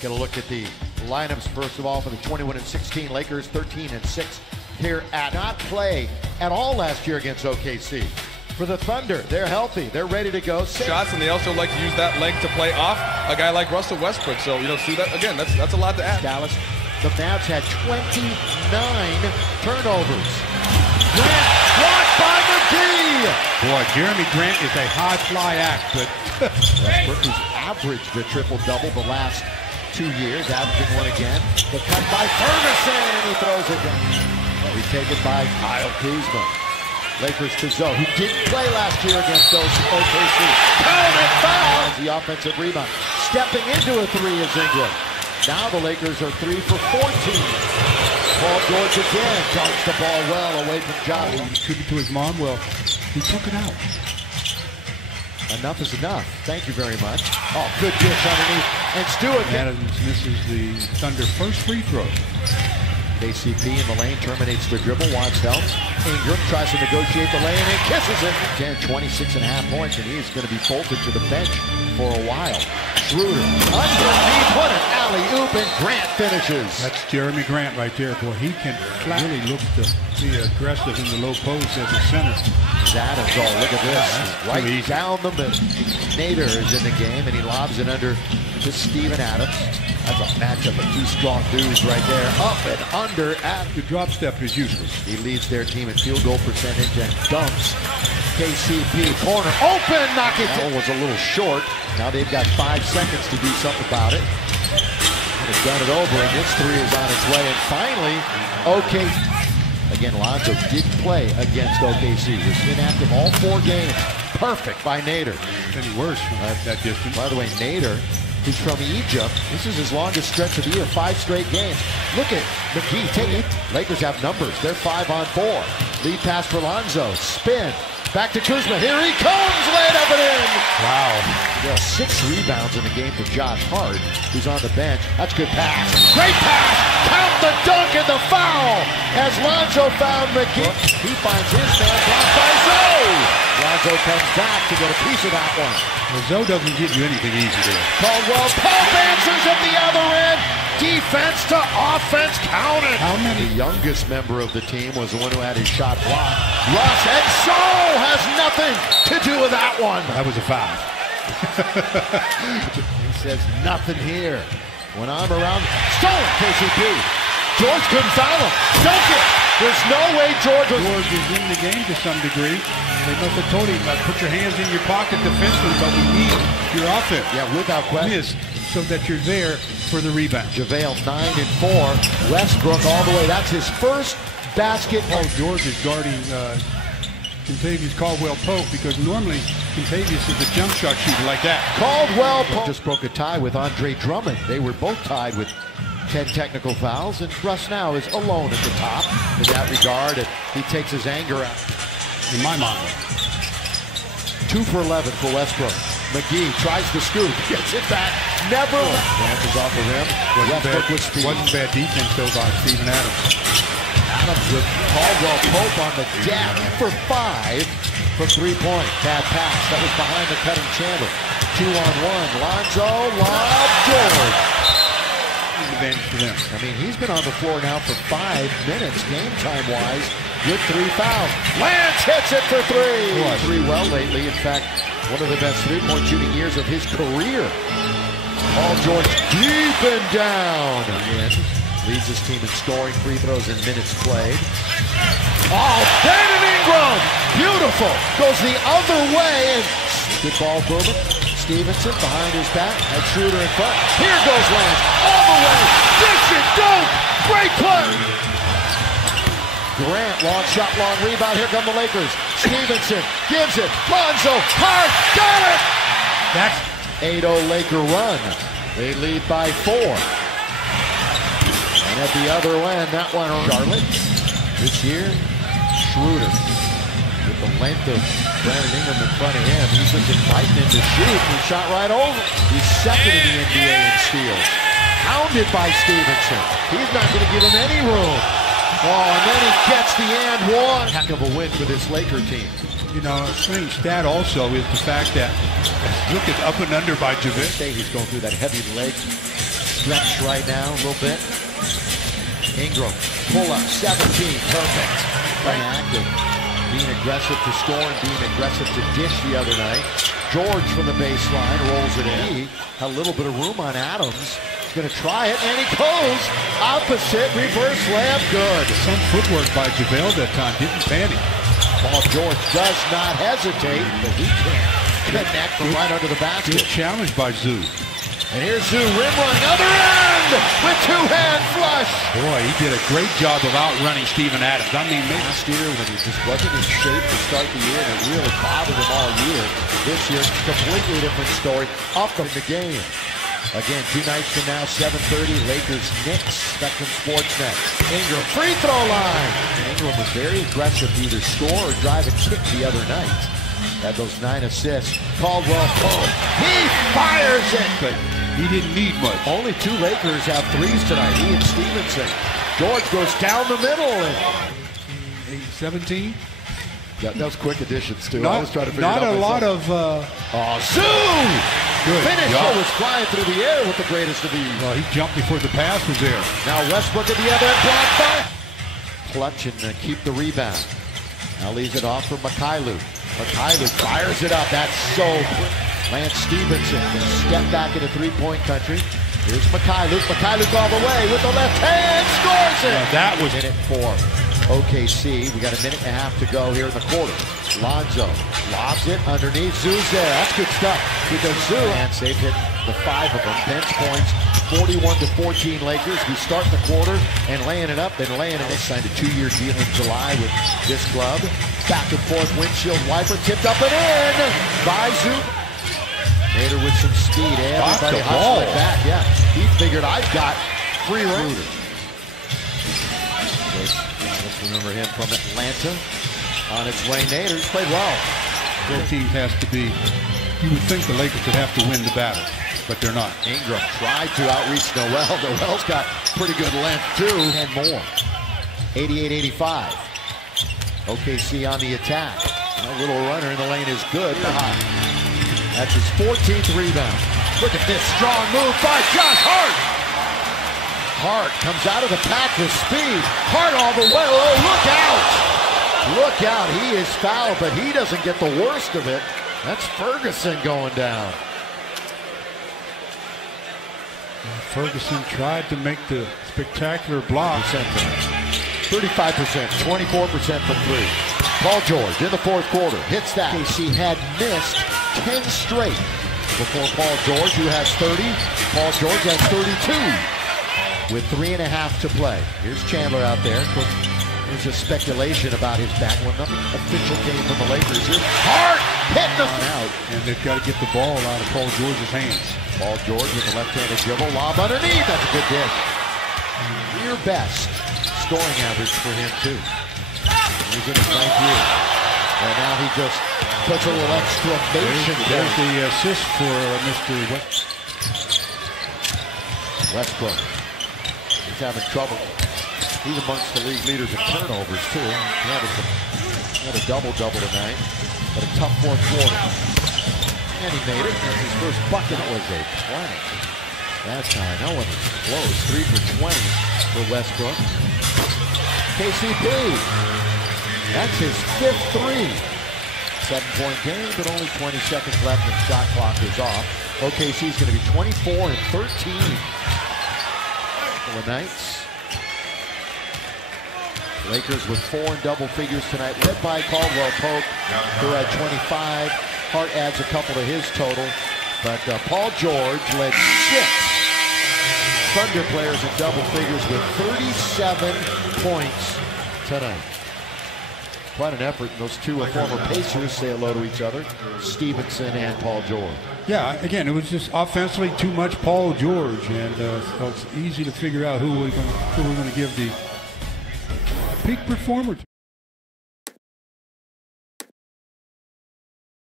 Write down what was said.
Get a look at the lineups first of all for the 21-16 Lakers, 13-6 here at not play at all last year against OKC. For the Thunder, they're healthy, they're ready to go. Shots, and they also like to use that length to play off a guy like Russell Westbrook. So, you know, see that again, that's a lot to add. Dallas, the Mavs had 29 turnovers. Grant blocked by McGee. Boy, Jeremy Grant is a high fly act, but Westbrook has averaged a triple-double the last 2 years, averaging one again. The cut by Ferguson, and he throws it down. Well, he's taken by Kyle Kuzma. Lakers to Zoe, who didn't play last year against those OKC. Counted foul! The offensive rebound. Stepping into a three is Ingram. Now the Lakers are 3 for 14. Paul George again darts the ball well away from Josh. he took it to his mom. Well, he took it out. Enough is enough. Thank you very much. Oh, good dish underneath. And Stewart. Adams misses the Thunder first free throw. KCP in the lane terminates the dribble, wants help. Ingram tries to negotiate the lane and kisses it. 26.5 points, and he's going to be bolted to the bench for a while. Schroeder underneath, what an alley-oop, and Grant finishes. That's Jeremy Grant right there. Boy, he can really look to be aggressive in the low post as a center. Adams, oh, look at this. Right down the middle. Nader is in the game, and he lobs it under to Steven Adams. That's a matchup of two strong dudes right there. Up and under at the drop step is useless. He leads their team in field goal percentage and dunks. KCP corner open, knock it down. Was a little short. Now they've got 5 seconds to do something about it. They've done it over, and this three is on its way. And finally, OKC. Again, Lonzo didn't play against OKC. Was inactive all 4 games. Perfect by Nader. Any worse from that distance. By the way, Nader, who's from Egypt, this is his longest stretch of the year, 5 straight games. Look at McGee, take it. Lakers have numbers. They're 5 on 4. Lead pass for Lonzo. Spin. Back to Kuzma. Here he comes. Laid up and in. Wow. Yeah, 6 rebounds in the game for Josh Hart, who's on the bench. That's good pass. Great pass. Count the dunk and the foul. As Lonzo found McGee. He finds his man blocked by Zoe. Lonzo comes back to get a piece of that one. Well, Zoe doesn't give you anything easy there. Caldwell Pope answers at the other end. Defense to offense, counted. How many? The youngest member of the team was the one who had his shot blocked. Russ, and so has nothing to do with that one. That was a foul. He says nothing here. When I'm around, stolen KCP. George couldn't foul him. Dunk it. There's no way George is in the game to some degree. They must have told him, put your hands in your pocket defensively, but we need your offense. Yeah, without question. So that you're there for the rebound. JaVale 9 and 4. Westbrook all the way. That's his first basket. Paul George is guarding Contavious Caldwell Pope, because normally Contavious is a jump shot shooter like that. Caldwell Pope just broke a tie with Andre Drummond. They were both tied with 10 technical fouls, and Russ now is alone at the top in that regard, and he takes his anger out. In my mind. 2 for 11 for Westbrook. McGee tries to scoop, gets it back, never. Grant is off the rim. Westbrook with speed. Wasn't bad defense though by Steven Adams. Adams with Caldwell Pope on the deck for 5 from 3-point. Bad pass. That was behind the cutting Chandler. 2-on-1. Lonzo, lob, George. Advantage for them. I mean, he's been on the floor now for 5 minutes, game time-wise, with 3 fouls. Lance hits it for 3. 3 well lately. In fact, one of the best 3-point shooting years of his career. Paul George deep and down. Leads his team in scoring, free throws, and minutes played. Oh, Brandon Ingram! Beautiful! Goes the other way, and good ball for him. Stevenson behind his back, and Schroeder in front. Here goes Lance, all the way, dish it, dunk, great play! Grant, long shot, long rebound, here come the Lakers. Stevenson gives it, Lonzo, hard, got it! That's 8-0 Laker run. They lead by 4. And at the other end, that one, Charlotte. This year, Schroeder. With the length of Brandon Ingram in front of him, he's just inviting him to shoot, and he shot right over. He's second in the NBA in steals. Hounded by Stevenson. He's not going to give him any room. Oh, and then he gets the and one. Heck of a win for this Laker team. You know, a strange stat also is the fact that, look at up and under by JaVale. He's going through that heavy leg stretch right now a little bit. Ingram, pull up, 17, perfect. Playing active, being aggressive to score and being aggressive to dish the other night. George from the baseline rolls it in. He had a little bit of room on Adams. He's going to try it, and he goes opposite, reverse layup, good. Some footwork by JaVale that time, didn't panic. Paul George does not hesitate, but he can't connect from right under the basket. Good challenge by Zoo. And here's Zoo, rim running, other end with two-hand flush. Boy, he did a great job of outrunning Steven Adams. I mean, last year when he just wasn't in shape to start the year, and it really bothered him all year. This year, completely different story. Up in the game. Again, 2 nights from now, 7:30, Lakers-Knicks, Spectrum Sportsnet. Ingram, free throw line. Ingram was very aggressive to either score or drive a kick the other night. Had those 9 assists. Caldwell Pope, he fires it. But he didn't need much. Only 2 Lakers have threes tonight, he and Stevenson. George goes down the middle. And 17? Yeah, that was quick additions, too. Not, I was trying to figure not it out a lot of... Zoo! Good Finisher job. was flying through the air with the greatest of ease. Well, he jumped before the pass was there. Now Westbrook at the other end, blocked by. Clutch and keep the rebound. Now leaves it off for Mikhailuk. Mikhailuk fires it up. That's so quick. Lance Stevenson can step back into three-point country. Here's Mikhailuk. Mikhailuk all the way with the left hand, scores it. That was minute for OKC. We got a minute and a half to go here in the quarter. Lonzo lobs it underneath. Zoo's there. That's good stuff because Zoo and they've hit the 5 of them. Bench points, 41-14 Lakers. We start the quarter and laying it up. Then laying it. They signed a 2-year deal in July with this club. Back and forth windshield wiper tipped up and in by Zoo. Nader with some speed. Everybody hustling back. Yeah, he figured I've got free reign. Let's remember him from Atlanta. On its way, Nader's played well. Both teams has to be, you would think the Lakers would have to win the battle, but they're not. Ingram tried to outreach Noel. Noel's got pretty good length too. And more. 88-85. OKC on the attack. A little runner in the lane is good. That's his 14th rebound. Look at this strong move by Josh Hart. Hart comes out of the pack with speed. Hart all the way. Oh, look out. Look out, he is fouled, but he doesn't get the worst of it. That's Ferguson going down. Ferguson tried to make the spectacular block. 35%, 24% from 3. Paul George in the fourth quarter hits that. OKC had missed 10 straight before Paul George, who has 30. Paul George has 32 with 3.5 to play. Here's Chandler out there. There's a speculation about his back. Well, nothing official came from the Lakers. Hart hitting the out. And they've got to get the ball out of Paul George's hands. Paul George with the left-handed dribble. Lob underneath. That's a good dish. Near best scoring average for him, too. He's in his 9th year. And now he just puts a little exclamation. There's the assist for Mr. Westbrook. He's having trouble. He's amongst the league leaders in turnovers, too. He had a double-double tonight, but a tough fourth quarter. And he made it. That's his first bucket. That was a planet. That time, no one was close. 3 for 20 for Westbrook. KCP. That's his 5th 3. 7-point game, but only 20 seconds left and shot clock is off. OKC is going to be 24 and 13 for the Knights. Lakers with 4 in double figures tonight, led by Caldwell Pope, who had 25. Hart adds a couple to his total, but Paul George led 6 Thunder players in double figures with 37 points tonight. Quite an effort. Those 2 former Pacers say hello to each other, Stevenson and Paul George. Yeah, again, it was just offensively too much Paul George, and so it's easy to figure out who we're going to give the peak performer to.